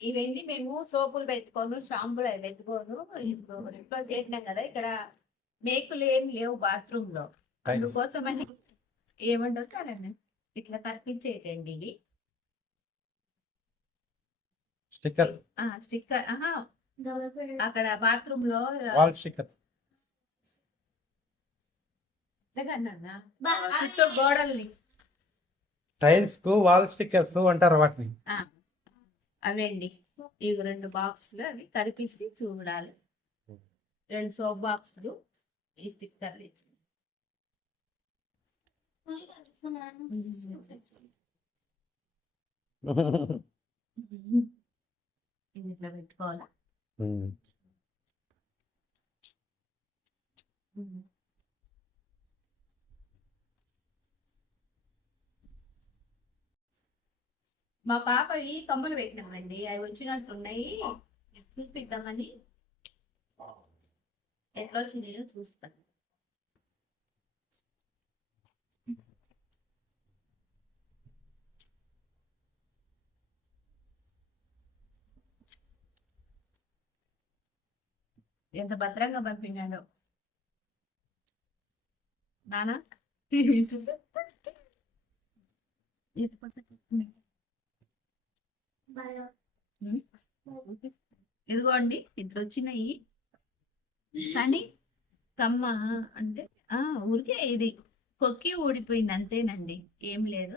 ఇవేంటి మేము సోపులు పెట్టుకోను, షాంపులు అవి పెట్టుకోను. ఇప్పుడు రిప్లేస్ చేసినాం కదా, ఇక్కడ మేకులు ఏం లేవు బాత్రూమ్ లో. అందుకోసమని ఏమంటారు చూడండి, ఇట్లా కనిపించేటండి ఇవి స్టిక్కర్. స్టిక్కర్. అక్కడ బాత్రూమ్ లో వాల్ స్టిక్కర్. చుట్టూ గోడల్ని టైల్స్ కు వాల్ స్టిక్కర్స్ అంటారు వాటిని. అవండి ఇవి 2 బాక్సులు, అవి కనిపించి చూడాలి. 2 సోప్ బాక్సులు, ఈ స్టిక్కర్లు ఇచ్చి ఇది ఇట్లా పెట్టుకోవాలా. మా పాపవి కమ్మలు పెట్టినామండి, అవి వచ్చినట్టున్నాయి, చూపిద్దామని. ఎట్లా వచ్చినాయో చూస్తాను. ఎంత భద్రంగా పంపినాడో నానా. ఇదిగోండి ఇట్లా వచ్చినాయి, కానీ కమ్మ అంటే ఊరికే ఇది కొక్కి ఊడిపోయింది అంతేనండి, ఏం లేదు.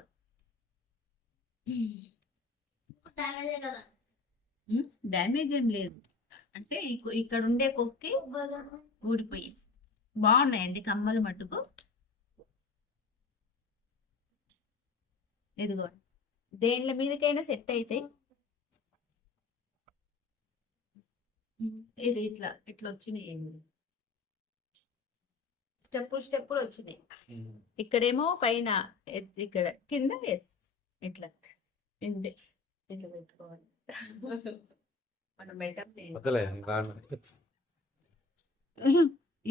డ్యామేజ్ ఏం లేదు, అంటే ఇక్కడ ఉండే కొక్కి ఊడిపోయింది. బాగున్నాయండి కమ్మలు మట్టుకు. ఇదిగోండి, దేనిల మీదకైనా సెట్ అయితే. ఇది ఇట్లా ఇట్లా వచ్చినాయి, స్టెప్పులు వచ్చినాయి. ఇక్కడేమో పైన, ఇక్కడ కింద ఇట్లా ఇట్లా పెట్టుకోవాలి. మనం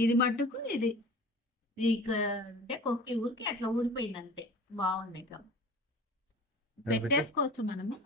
ఇది మట్టుకు ఇది అంటే కొక్కి ఊరికి అట్లా ఊడిపోయింది అంతే. బాగున్నాయి కదా, పెట్టేసుకోవచ్చు మనము.